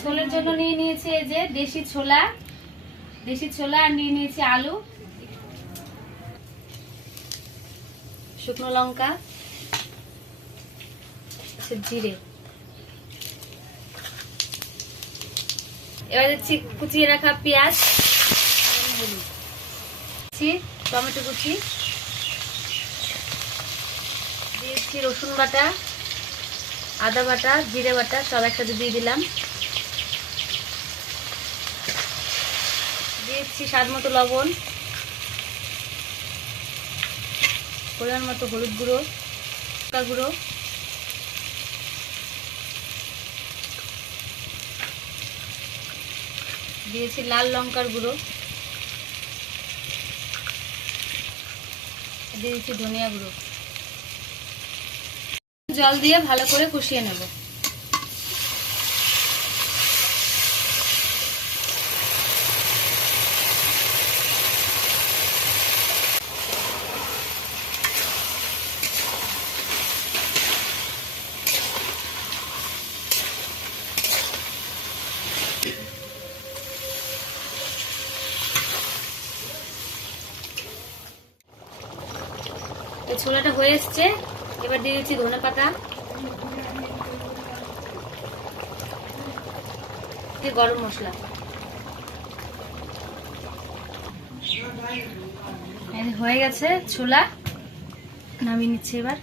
ছোলার জন্য নিয়ে নিয়েছি এই যে দেশি ছোলা, আর নিয়ে নিয়েছি আলু, শুকনো লঙ্কা, জিরে। এবার দিচ্ছি কুচিয়ে রাখা পেঁয়াজ, টমেটো কুচি, দিয়েছি রসুন বাটা, আদা বাটা, জিরে বাটা সব একসাথে দিয়ে দিলাম। দিয়েছি স্বাদ মতো লবণ, পরিমাণ মতো হলুদ গুঁড়ো, লঙ্কা গুঁড়ো, দিয়েছি লাল লঙ্কার গুঁড়ো, দিয়েছি ধনিয়া গুঁড়ো। জল দিয়ে ভালো করে কষিয়ে নেব। ছোলাটা হয়ে এসছে, এবার দিয়ে দিচ্ছি ধনে পাতা, গরম মশলা। হয়ে গেছে ছোলা, নামিয়ে নিচ্ছি এবার।